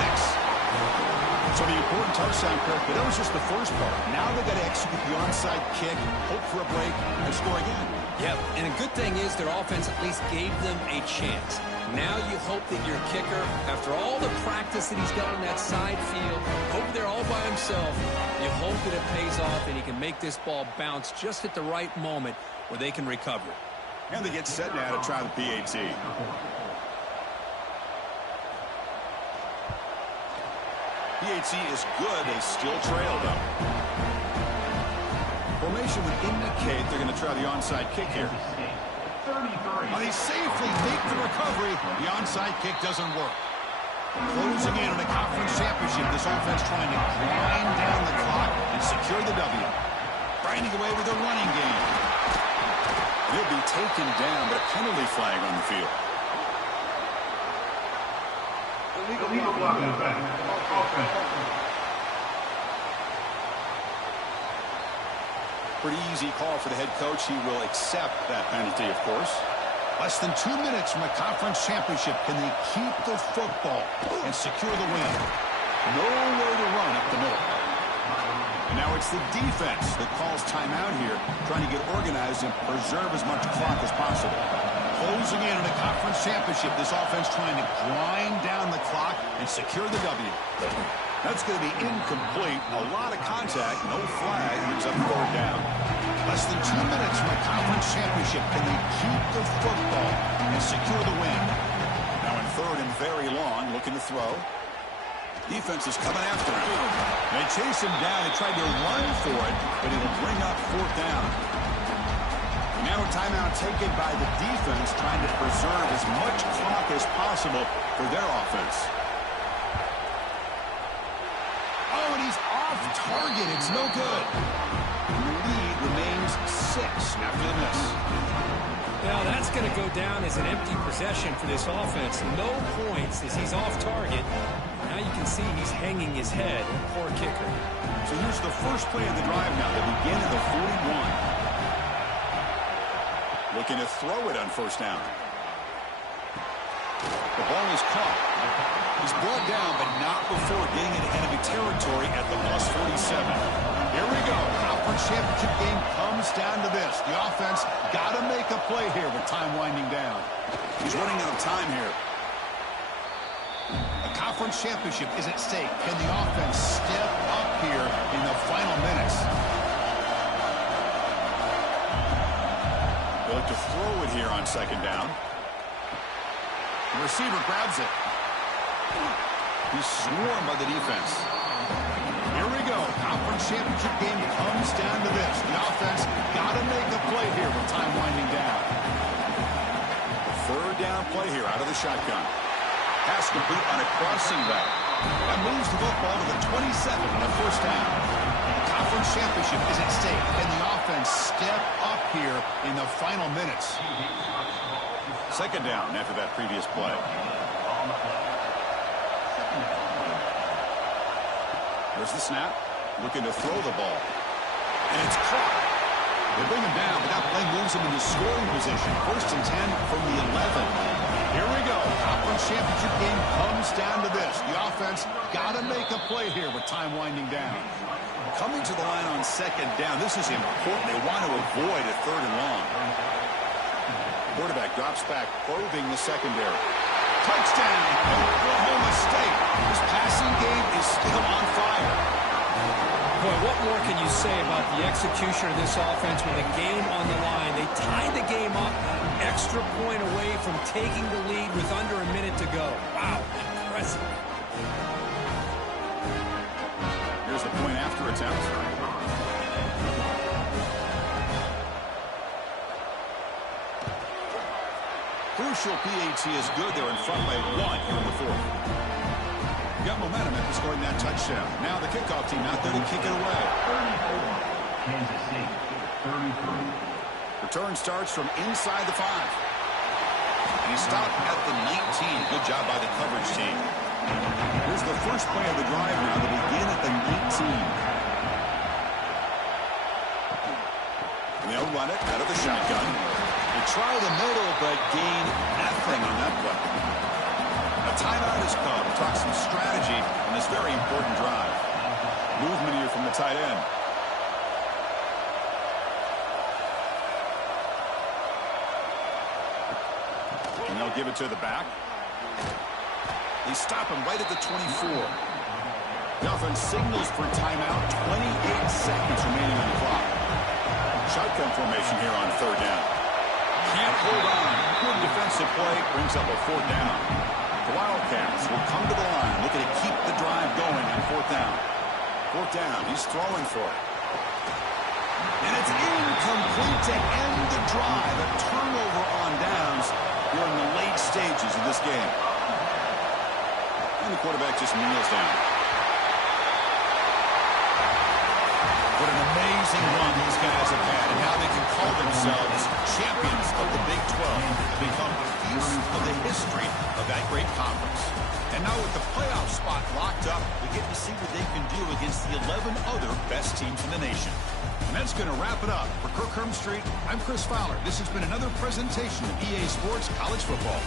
So the important touchdown, Kirk, but that was just the first part. Now they've got to execute the onside kick, hope for a break, and score again. Yep, and a good thing is their offense at least gave them a chance. Now you hope that your kicker, after all the practice that he's got on that side field, hope they're all by himself, you hope that it pays off and he can make this ball bounce just at the right moment where they can recover it. And they get set now to try the PAT. PAT is good. They still trail, though. Formation would indicate they're going to try the onside kick here. They safely make the recovery. The onside kick doesn't work. Closing in on the conference championship. This offense trying to grind down the clock and secure the W. Grinding away with a running game. He'll be taken down, but a penalty flag on the field. Illegal block in effect. Pretty easy call for the head coach. He will accept that penalty, of course. Less than 2 minutes from a conference championship. Can they keep the football and secure the win? Nowhere to run up the middle. And now it's the defense that calls timeout here, trying to get organized and preserve as much clock as possible. Closing in on a conference championship, this offense trying to grind down the clock and secure the W. That's going to be incomplete. A lot of contact, no flag, brings up 3rd down. Less than 2 minutes from a conference championship. Can they keep the football and secure the win? Now in 3rd and very long, looking to throw. Defense is coming after him. They chase him down. They tried to run for it, but it'll bring up 4th down. Now a timeout taken by the defense, trying to preserve as much clock as possible for their offense. Oh, and he's off target. It's no good. And the lead remains 6 after the miss. Now that's going to go down as an empty possession for this offense. No points as he's off target. Now you can see he's hanging his head. Poor kicker. So here's the first play of the drive now. They begin at the 41. Looking to throw it on 1st down. The ball is caught. He's brought down, but not before getting into enemy territory at the +47. Here we go. Conference championship game comes down to this. The offense got to make a play here with time winding down. He's running out of time here. The conference championship is at stake. Can the offense step up here in the final minutes? on second down. The receiver grabs it. He's swarmed by the defense. Here we go. Conference championship game comes down to this. The offense got to make a play here with time winding down. Third down play here out of the shotgun. Pass complete on a crossing route. That moves the football to the 27 on a first down. The conference championship is at stake, and the offense step up here in the final minutes. Second down after that previous play. There's the snap. Looking to throw the ball. And it's caught. They bring him down, but that play moves him into scoring position. First and 10 from the 11. Here we go. Conference championship game comes down to this. The offense got to make a play here with time winding down. Coming to the line on second down, this is important. They want to avoid a third and long. Quarterback drops back, probing the secondary. Touchdown, Oklahoma State. This passing game is still on fire. Boy, what more can you say about the execution of this offense with a game on the line? They tied the game up, extra point away from taking the lead with under a minute to go. Wow, impressive. Here's the point after attempt. Crucial PAT is good. They're in front by 1 here in the fourth. Got momentum after scoring that touchdown. Now the kickoff team out there to kick it away. Kansas City, 33. Return starts from inside the 5. And he stopped at the 19. Good job by the coverage team. Here's the first play of the drive now. They begin at the 19. And they'll run it out of the shotgun. They try the middle, but gain nothing on that play. A timeout is called. We'll talk some strategy on this very important drive. Movement here from the tight end. And they'll give it to the back. They stop him right at the 24. The offense signals for timeout. 28 seconds remaining on the clock. Shotgun formation here on third down. Can't hold on. Good defensive play. Brings up a fourth down. The Wildcats will come to the line, looking to keep the drive going on fourth down. Fourth down. He's throwing for it. And it's incomplete to end the drive. A turnover on downs here in the late stages of this game. And the quarterback just kneels down. What an amazing run these guys have had, and how they can call themselves champions of the Big 12 to become a piece of the history of that great conference. And now with the playoff spot locked up, we get to see what they can do against the 11 other best teams in the nation. And that's going to wrap it up. For Kirk Hermstreet, I'm Chris Fowler. This has been another presentation of EA Sports College Football.